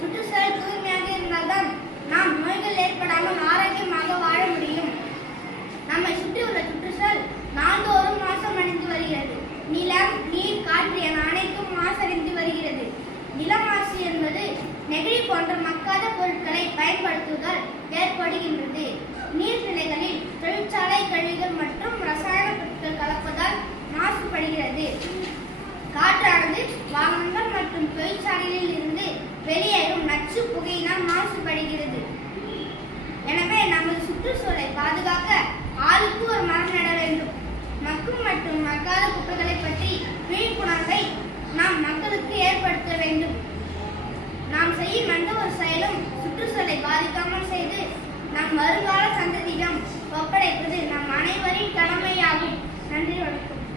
சுற்றுச்சூழல் தூய்மையாக இருந்தால்தான் நாம் நோய்கள் ஏற்படாமல் ஆரோக்கியமாக வாழ முடியும். நம்மை சுற்றி உள்ள சுற்றுச்சூழல் நாள்தோறும் மாசமடைந்து வருகிறது. நிலம், நீர், காற்று என அனைத்தும் மாசடைந்து வருகிறது. நில மாசு என்பது நெகிழி போன்ற மக்காத பொருட்களை பயன்படுத்துவதால் ஏற்படுகின்றது. நீர்நிலைகளில் தொழிற்சாலை கழிவுகள் மற்றும் ரசாயன பொருட்கள் கலப்பதால் மாசுபடுகிறது. காற்றானது வாகனங்கள் மற்றும் தொழிற்சாலைகளில் இருந்து வெளியேறும் நச்சு புகையினால் மாசுபடுகிறது. எனவே நமது சுற்றுச்சூழலை பாதுகாக்க ஆளுக்கு ஒரு மரம் நட வேண்டும். மக்கும் மற்றும் மக்காத குப்பைகளை பற்றி விழிப்புணர்வை நாம் மக்களுக்கு ஏற்படுத்த வேண்டும். நாம் செய்யும் எந்த ஒரு செயலும் சுற்றுச்சூழலை பாதிக்காமல் செய்து நம் வருங்கால சந்ததியிடம் ஒப்படைப்பது நம் அனைவரின் கடமையாகும். நன்றி, வணக்கம்.